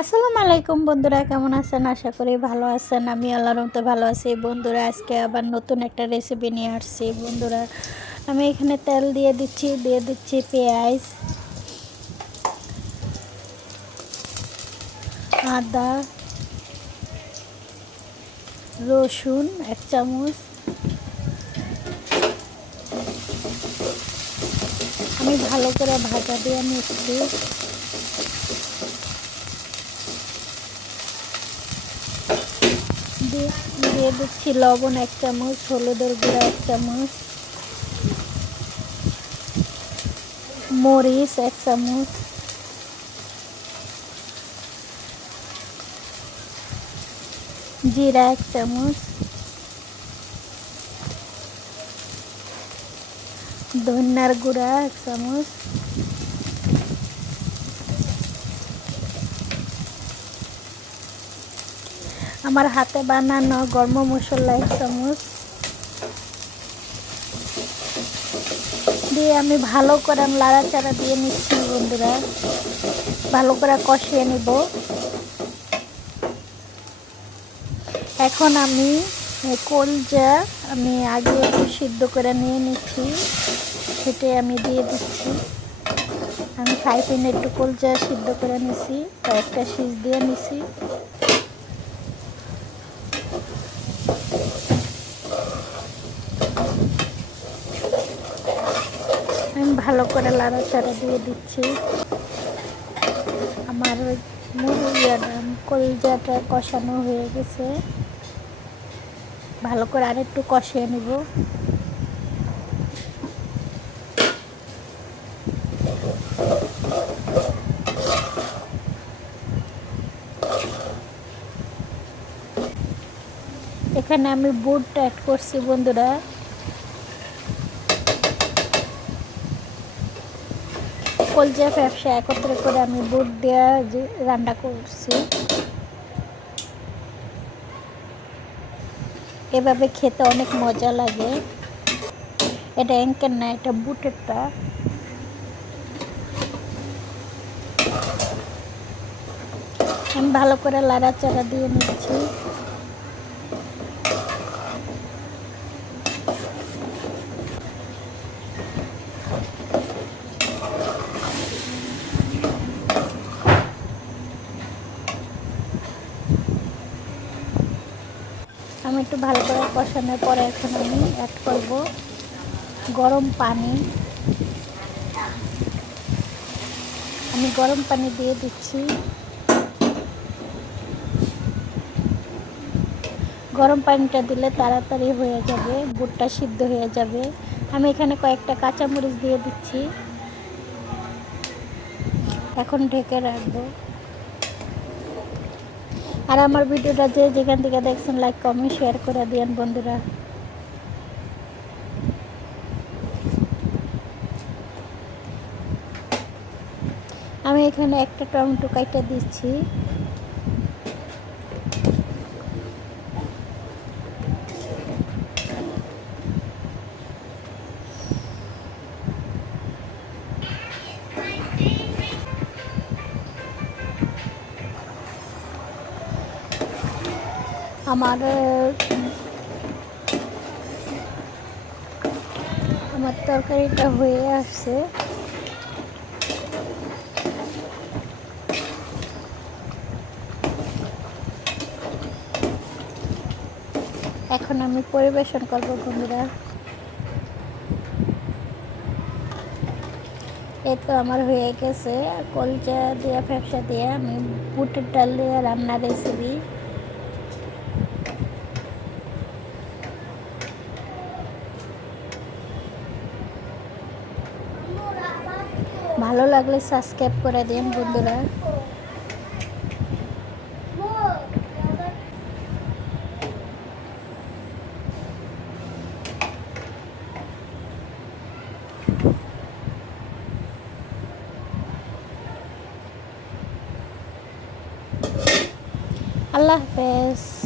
আসসালামু আলাইকুম বন্ধুরা, কেমন আছেন? আশা করি ভালো আছেন। আমি আল্লাহর রহমতে ভালো আছি। বন্ধুরা, আজকে আবার নতুন একটা রেসিপি নিয়ে আসছি। বন্ধুরা, আমি এখানে তেল দিয়ে দিচ্ছি পেঁয়াজ, আদা, রসুন 1 চামচ। আমি ভালো করে ভাজা দিয়ে নিচ্ছি। দিয়ে দিচ্ছি লবণ 1 চামচ, হলুদের গুঁড়া 1 চামচ, মরিচ 1 চামচ, জিরা 1 চামচ, ধনিয়ার গুঁড়া 1 চামচ, আমার হাতে বানানো গরম মশলা 1 চামচ দিয়ে আমি ভালো করে নাড়াচাড়া দিয়ে নিচ্ছি। বন্ধুরা, ভালো করে কষিয়ে নিব। এখন আমি কলজা আগে একটু সিদ্ধ করে নিয়ে নিচ্ছি, সেটা আমি দিয়ে দিচ্ছি। আমি 5 মিনিট একটু কলজা সিদ্ধ করে নিছি, কয়েকটা সিজ দিয়ে নিছি। আমি ভালো করে নাড়াচাড়া দিয়ে দিচ্ছি। আমার কলজাটা কষানো হয়ে গেছে, ভালো করে আরেকটু কষিয়ে নিব। এখানে আমি বুটটা অ্যাড করছি। বন্ধুরা, কলজা ফ্যাপসা একত্রে করে আমি বুট দিয়ে রান্না করছি। এভাবে খেতে অনেক মজা লাগে। এটা এঙ্কের না, এটা বুটেরটা। আমি ভালো করে নাড়াচাড়া দিয়ে নিচ্ছি। আমি একটু ভালো করে কষানোর পরে এখন আমি অ্যাড করব গরম পানি। আমি গরম পানি দিয়ে দিচ্ছি। গরম পানিটা দিলে তাড়াতাড়ি হয়ে যাবে, বুটটা সিদ্ধ হয়ে যাবে। আমি এখানে কয়েকটা কাঁচামরিচ দিয়ে দিচ্ছি। এখন ঢেকে রাখবো। আর আমার ভিডিওটা যে যেখান থেকে দেখছেন, লাইক কমেন্ট শেয়ার করে দিয়েন বন্ধুরা। আমি এখানে একটা টমেটো কাইটা দিচ্ছি। আমার আমার তরকারিটা হয়ে আসছে। এখন আমি পরিবেশন করব বন্ধুরা। এই তো আমার হয়ে গেছে কলজা দিয়ে ফ্যাপসা দিয়ে আমি বুটের ডাল দিয়ে রান্নার রেসিপি। ভালো লাগলে সাবস্ক্রাইব করে দিন বন্ধুরা। আল্লাহ হাফেজ।